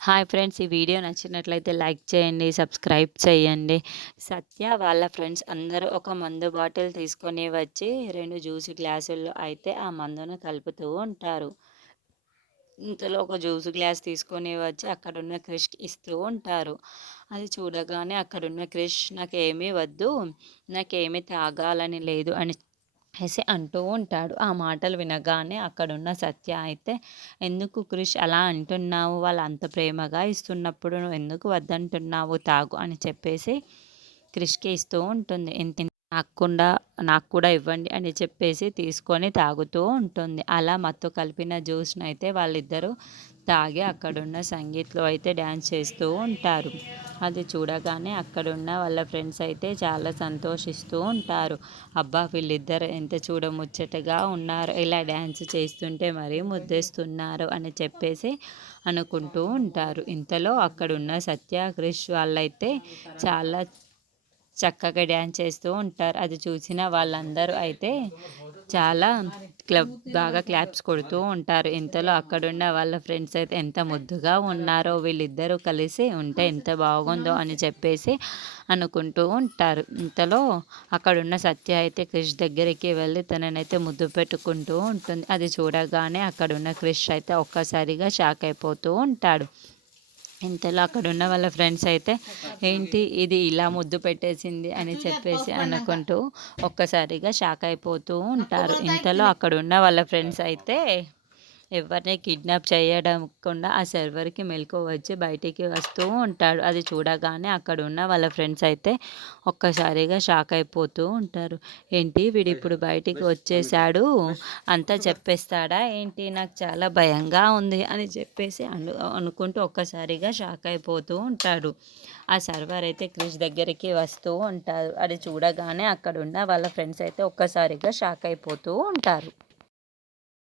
Hi friends, ఈ video నచ్చినట్లయితే like చేయండి, సబ్స్క్రైబ్ చేయండి. సత్య వాళ్ళ ఫ్రెండ్స్ అందరూ ఒక మందు బాటిల్ తీసుకొని వచ్చి 2 జ్యూస్ గ్లాసుల్లో అయితే ఆ మందును కలుపుతూ ఉంటారు. ఇంతలో ఒక జ్యూస్ గ్లాస్ తీసుకొని వచ్చి అక్కడున్న క్రిష్‌కి ఇస్తూ ఉంటారు. అది చూడగానే అక్కడున్న క్రిష్ నాకేమీ వద్దు, నాకేమీ తాగాలని లేదు అంటూ ఉంటాడు. ఆ మాటలు వినగానే అక్కడున్న సత్య అయితే, "ఎందుకు క్రిష్ అలా అంటున్నావు? వాళ్ళు అంత ప్రేమగా ఇస్తున్నప్పుడు నువ్వెందుకు వద్దంటున్నావు? తాగు" అని చెప్పేసి క్రిష్‌కి ఇస్తూ ఉంటుంది. తాగకుండా నాకు కూడా ఇవ్వండి అని చెప్పేసి తీసుకొని తాగుతూ ఉంటుంది. అలా మత్తు కలిపిన జ్యూస్‌నయితే వాళ్ళిద్దరూ తాగి అక్కడున్న సంగీత్‌లో అయితే డ్యాన్స్ చేస్తూ ఉంటారు. అది చూడగానే అక్కడున్న వాళ్ళ ఫ్రెండ్స్ అయితే చాలా సంతోషిస్తూ ఉంటారు. అబ్బా! వీళ్ళిద్దరు ఎంత చూడముచ్చటగా ఉన్నారు. ఇలా డ్యాన్స్ చేస్తుంటే మరీ ముద్దొస్తున్నారు అని చెప్పేసి అనుకుంటూ ఉంటారు. ఇంతలో అక్కడున్న సత్య, క్రిష్ వాళ్ళైతే చాలా చక్కగా డ్యాన్స్ చేస్తూ ఉంటారు. అది చూసిన వాళ్ళందరూ అయితే చాలా బాగా క్లాప్స్ కొడుతూ ఉంటారు. ఇంతలో అక్కడున్న వాళ్ళ ఫ్రెండ్స్ అయితే ఎంత ముద్దుగా ఉన్నారో, వీళ్ళిద్దరూ కలిసి ఉంటే ఎంత బాగుందో అని చెప్పేసి అనుకుంటూ ఉంటారు. ఇంతలో అక్కడున్న సత్య అయితే క్రిష్ దగ్గరికి వెళ్ళి తననైతే ముద్దు పెట్టుకుంటూ ఉంటుంది. అది చూడగానే అక్కడున్న క్రిష్ అయితే ఒక్కసారిగా షాక్ అయిపోతూ ఉంటాడు. ఇంతలో అక్కడున్న వాళ్ళ ఫ్రెండ్స్ అయితే, "ఏంటి ఇది ఇలా ముద్దు పెట్టేసింది" అని చెప్పేసి అనుకుంటూ ఒక్కసారిగా షాక్ అయిపోతూ ఉంటారు. ఇంతలో అక్కడున్న వాళ్ళ ఫ్రెండ్స్ అయితే ఎవరిని కిడ్నాప్ చేయకుండా ఆ సర్వర్‌కి మెలుకువ వచ్చి బయటికి వస్తూ ఉంటాడు. అది చూడగానే అక్కడున్న వాళ్ళ ఫ్రెండ్స్ అయితే ఒక్కసారిగా షాక్ అయిపోతూ ఉంటారు. ఏంటి వీడిప్పుడు బయటికి వచ్చేసాడు, అంతా చెప్పేస్తాడా ఏంటి? నాకు చాలా భయంగా ఉంది అని చెప్పేసి అనుకుంటూ ఒక్కసారిగా షాక్ అయిపోతూ ఉంటాడు. ఆ సర్వర్ అయితే క్రిష్ దగ్గరికి వస్తూ ఉంటారు. అది చూడగానే అక్కడున్న వాళ్ళ ఫ్రెండ్స్ అయితే ఒక్కసారిగా షాక్ అయిపోతూ ఉంటారు.